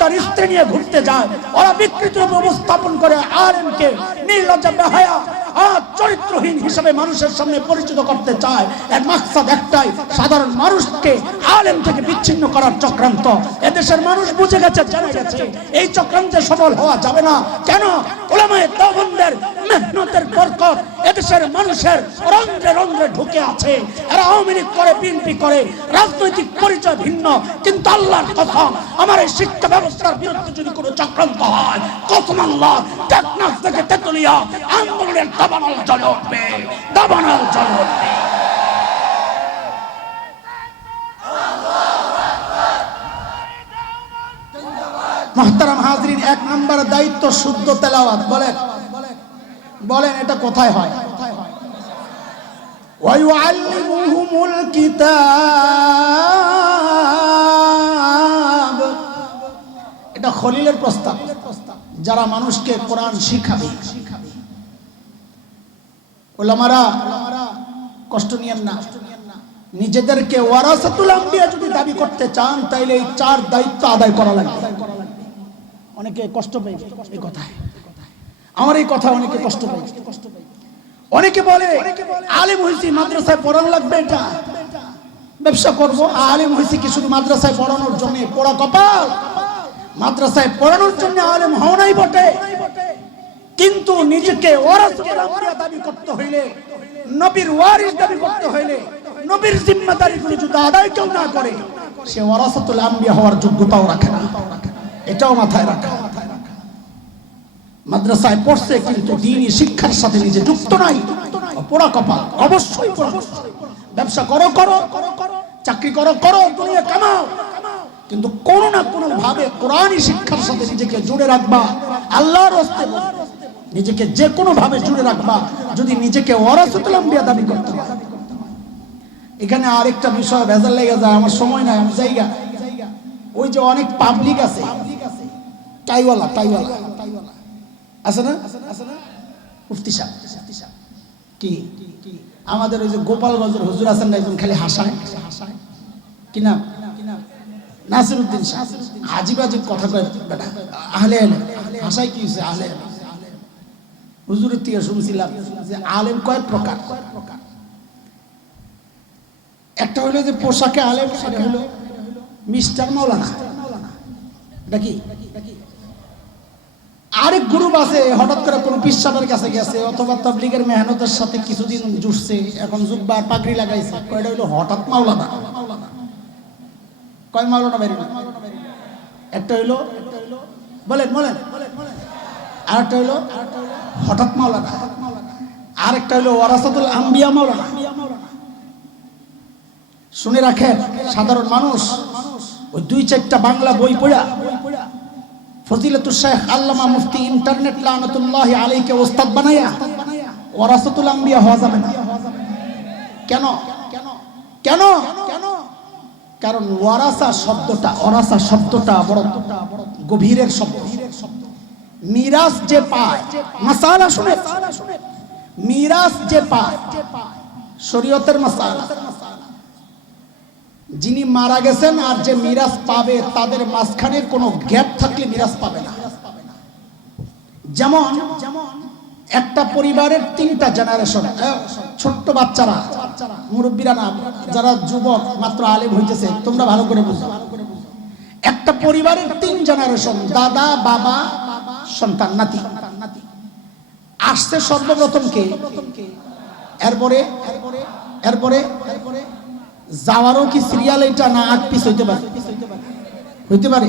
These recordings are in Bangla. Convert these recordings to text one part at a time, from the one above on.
তার স্ত্রী নিয়ে ঘুরতে যায় ওরা বিকৃত উপস্থাপন করে আর এম কে নির্লজ্জা বেহায়া। চরিত্রহীন হিসেবে মানুষের সামনে পরিচিত করতে চায়। এক মাকসাদ একটাই, সাধারণ মানুষকে আলেম থেকে বিচ্ছিন্ন করার চক্রান্ত। এদেশের মানুষ বুঝে গেছে, জেনে গেছে, এই চক্রান্তে সফল হওয়া যাবে না। কেন? মেহনতের বরকত এদেশের মানুষের ঢুকে আছে। এরা আওয়ামী লীগ করে, বিএনপি করে, রাজনৈতিক পরিচয় ভিন্ন, কিন্তু আল্লাহর কথা, আমার এই শিক্ষা ব্যবস্থার বিরুদ্ধে যদি কোনো চক্রান্ত হয়, কসম আল্লাহ থেকে তেতুলিয়া আন্দোলনের দাবানল জলে উঠবে দাবানল জলে উঠবে মহতারাম হাজরিন, এক নম্বর দায়িত্ব শুদ্ধ তেলাওয়াত, বলেন। বলেন, এটা কোথায় হয়? কিতাব। এটা খলিলের প্রস্তাব। যারা মানুষকে কোরআন শিখাবে শিখাবে ওলামারা, কষ্ট নিয়েন না। নিজেদেরকে ওয়ারাসাতুল আম্বিয়া যদি দাবি করতে চান, তাইলে এই চার দায়িত্ব আদায় করা লাগবে। অনেকে কষ্ট পাই এই কথায়। আমার এই কথা অনেকে কষ্ট পাই কষ্ট অনেকে বলে, আলিম হয়েছি মাদ্রাসায় পড়ানো লাগবে এটা। ব্যবসা করব, আলিম হয়েছি কি শুধু মাদ্রাসায় পড়ানোর জন্য? পড়া কপাল। মাদ্রাসায় পড়ানোর জন্য আলিম হও নাই বটে। কিন্তু নিজেকে দাবি করতে হইলে, নবীর ওয়ারিস দাবি করতে হইলে, নবীর জিম্মাদারি গুলো যদি আদায় কেউ না করে, সে ওয়ারাসাতুল আম্বিয়া হওয়ার যোগ্যতাও রাখে না। এটাও মাথায় রাখা। মাদ্রাসায় পড়ছে কিন্তু দিনই শিক্ষার সাথে নিজে যুক্ত নাই, পোড়া কপাল, অবশ্যই। ব্যবসা করো করো, চাকরি করো করো, দুনিয়া কামাও। কিন্তু কোনো না কোনো ভাবে কোরআনই শিক্ষার সাথে নিজেকে জুড়ে রাখবা, আল্লাহর হস্তে নিজেকে যে কোনো ভাবে জুড়ে রাখবা। যদি নিজেকে ওয়ারাসতুল দাবি করতে হয়। এখানে আরেকটা বিষয় ভেজাল লেগে যায়, আমার সময় নাই, আমি জায়গা ওই যে অনেক পাবলিক আছে। টাইওয়ালা টাইওয়ালা। আছে না? মুফতি সাহেব কি? আমাদের ওই যে গোপালগঞ্জের হুজুর আছেন না একজন, খালি হাসায়। হাসায় কি নাম? নাসিরুদ্দিন শাহ আজিব আজিব কথা কয়, বেটা, আহলে হাসায় কি হয়েছে? আহলে। হুজুরের থেকে শুনছিলাম যে আলেম কয়েক প্রকার। একটা হলো যে পোশাকে আলেম, সেটা হলো মিস্টার মৌলানা এটা কি? আরেক গ্রুপ আছে, হঠাৎ করে কোনো পিসাবের কাছে গেছে, অথবা তাবলিগের মেহনতের সাথে কিছুদিন জুটছে, এখন জুব্বার পাগড়ি লাগাইছে। কয়টা হইল? হঠাৎ মাওলানা। কয় মাওলানা বাইরে? একটা হইল, বলেন বলেন। আরেকটা হইল হঠাৎ মাওলানা। আরেকটা হইল ওয়ারাসাতুল আম্বিয়া মাওলানা। শুনে রাখেন, সাধারণ মানুষ, ওই দুই চারটা বাংলা বই পড়া শেখ আল্লামা মুফতি ইন্টারনেট লানাতুল্লাহ ওস্তাদ ওয়ারাসাতুল আম্বিয়া হওয়া যাবে না। কেন? কেন? কেন কারণ ওয়ারাসা শব্দটা শব্দটা বড় গভীরের শব্দ। মিরাজ যে পায়, মাসালা শুনে। মিরাজ যে পায়, শরীয়তের মাসালা। যিনি মারা গেছেন আর যে মিরাজ পাবে, তাদের মাঝখানে কোনো গ্যাপ থাকলে মিরাজ পাবে না। যেমন, একটা পরিবারের তিনটা জেনারেশন ছোট্ট বাচ্চারা, মুরব্বীরা না, যারা যুবক, মাত্র আলেম হইতেছে, তোমরা ভালো করে বুঝো। একটা পরিবারের তিন জেনারেশন দাদা, বাবা সন্তান নাতি। আসছে সর্বপ্রথম কে? এরপরে এরপরে যাওয়ারও কি সিরিয়াল এটা না আট পিস হইতে পারে? হইতে পারে।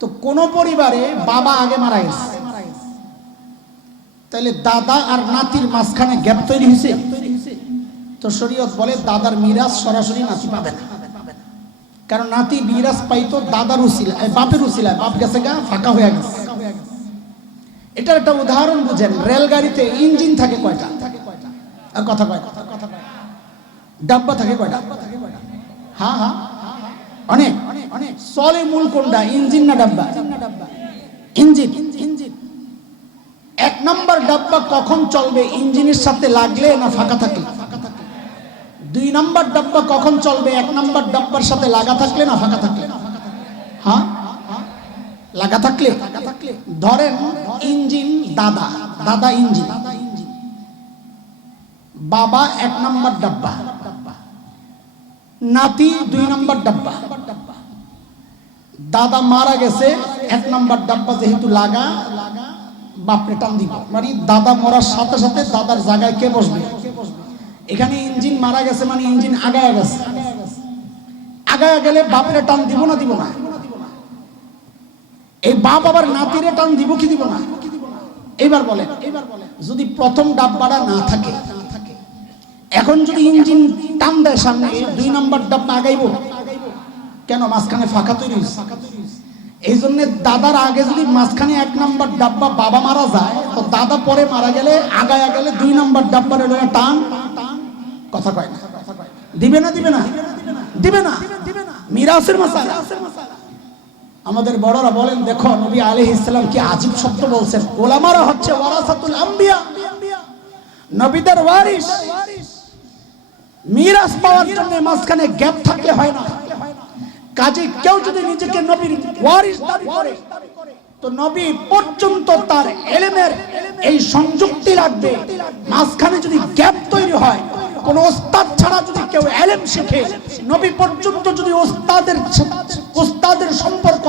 তো কোন পরিবারে বাবা আগে মারা গেছে। তাহলে দাদা আর নাতির মাঝখানে গ্যাপ তৈরি হয়েছে তো শরীয়ত বলে দাদার মিরাজ সরাসরি নাতি পাবে না। কারণ নাতি মিরাজ পাইতো দাদার উসিলা এ, বাপের উসিলা বাপ গেছে গা ফাঁকা হয়ে গেছে। এটার একটা উদাহরণ বুঝেন, রেলগাড়িতে ইঞ্জিন থাকে কয়টা? আর কথা কয় ডাব্বা থাকে কয়টা? হ্যাঁ হ্যাঁ অনেক। অনেক চলে মূল কোনটা, ইঞ্জিন না ডাব্বা? ইঞ্জিন। ইঞ্জিন এক নম্বর ডাব্বা কখন চলবে, ইঞ্জিনের সাথে লাগলে না ফাঁকা থাকলে? দুই নম্বর ডাব্বা কখন চলবে, এক নম্বর ডাব্বার সাথে লাগা থাকলে না ফাঁকা থাকলে? হ্যাঁ লাগা থাকলে? ধরেন ইঞ্জিন দাদা দাদা ইঞ্জিন। বাবা এক নম্বর ডাব্বা। নাতি দুই নম্বর ডাব্বা। দাদা মারা গেছে, এক নম্বর ডাব্বা যেহেতু লাগা, বাপরে টান দিব। মানে দাদা মরার সাথে সাথে দাদার জায়গায় কে বসবে? এখানে ইঞ্জিন মারা গেছে মানে ইঞ্জিন আগায় গেছে। আগায় গেলে বাপরে টান দিব না দিব না? এই বাপ আবার নাতিরে টান দিব কি দিব না? এবার বলে এবার বলে যদি প্রথম ডাব্বাটা না থাকে, এখন যদি ইঞ্জিন টান দেয় সামনে দুই নম্বর ডাব্বা আগাইব? কেন মাঝখানে ফাঁকা তৈরি? এই জন্য দাদার আগে যদি মাঝখানে এক নম্বর ডাব্বা বাবা মারা যায়, তো দাদা পরে মারা গেলে, আগায় গেলে দুই নম্বর ডাব্বার এলো টান। কথা কয় না? দিবে না দিবে না? দিবে না? দিবে না মিরাসের মাসালা আমাদের বড়রা বলেন, দেখো, নবী আলী ইসলাম কি আজীব শব্দ বলছেন? ওলামারা হচ্ছে নবীদের ওয়ারিস মিরাস পাওয়ার জন্য মাঝখানে গ্যাপ থাকলে হয় না। কাজে কেউ যদি নিজেকে নবীর ওয়ারিস দাবি করে, তো নবী পর্যন্ত তার এলেমের এই সংযুক্তি লাগবে মাঝখানে যদি গ্যাপ তৈরি হয়, কোন ওস্তাদ ছাড়া যদি কেউ এলেম শিখে, নবী পর্যন্ত যদি ওস্তাদের ওস্তাদের সম্পর্ক।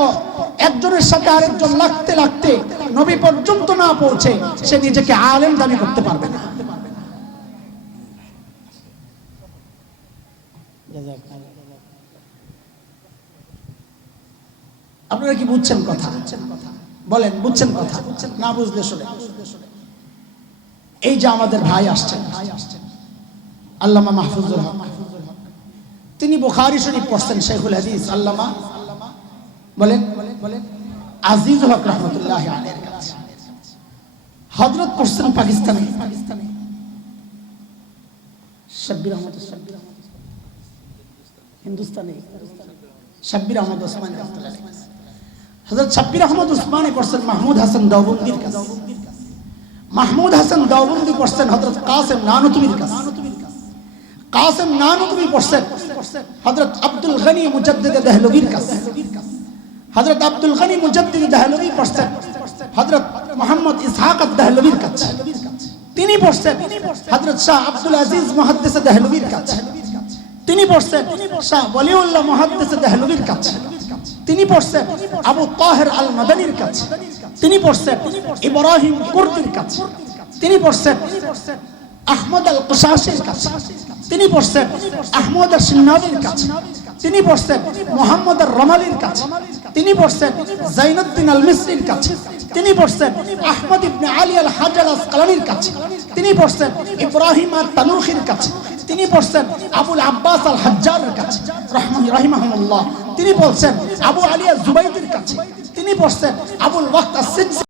একজনের সাথে আরেকজন লাগতে লাগতে নবী পর্যন্ত না পৌঁছে সে নিজেকে আলেম দাবি করতে পারবে না। আপনারা কি বুঝছেন কথা? বলেন, বুঝছেন কথা? না বুঝলে শুনে। এই যে আমাদের ভাই আসছেন, আল্লামা মাহফুজুল হক। তিনি বুখারি শরীফ পড়ছেন শেখুল হাদিস, আল্লামা। বলেন, আজিজুল হক রহমতুল্লাহ আলের কাছে। হজরত পড়ছেন পাকিস্তানে। পাকিস্তানে শাব্বির আহমদ শাব্বির আহমদ হিন্দুস্তানে। শাব্বির আহমদ ওসমান রহমতুল্লাহ হজরত শাব্বির আহমদ উসমানে পড়ছেন মাহমুদ হাসান দাউবন্দির কাছে। মাহমুদ হাসান দাউবন্দি পড়ছেন হজরত কাসেম নানুতুবির কাছে। কাসেম নানুতুবি পড়ছেন হজরত আব্দুল গনি মুজাদ্দিদ দেহলভির কাছে। হজরত আব্দুল গনি মুজাদ্দিদ দেহলভি পড়ছেন হজরত মোহাম্মদ ইসহাক দেহলভির কাছে। তিনি পড়ছেন হজরত শাহ আব্দুল আজিজ মুহাদ্দিস দেহলভির কাছে। তিনি পড়ছেন শাহ ওয়ালিউল্লাহ মুহাদ্দিস দেহলভির কাছে। তিনি পড়ছেন আবু তাহের আল মাদানির কাছে। তিনি পড়ছেন ইব্রাহিম কুর্দির কাছে। তিনি পড়ছেন আহমদ আল কুশাসির কাছে। তিনি পড়ছেন আহমদ আল সিন্নাবির কাছে। তিনি পড়ছেন মোহাম্মদ আর রমালির কাছে। তিনি পড়ছেন জাইনুদ্দিন আল মিসরির কাছে। তিনি পড়ছেন আহমদ ইবনে আলী আল হাজার আসকালানির কাছে। তিনি পড়ছেন ইব্রাহিম আর তানুখির কাছে। তিনি পড়ছেন আবুল আব্বাস আল হাজ্জারের কাছে। রহমান রহিমাহুল্লাহ তিনি বলছেন আবু আলিয়া জুবাইদের কাছে। তিনি পড়ছেন আবুল ওয়াক্ত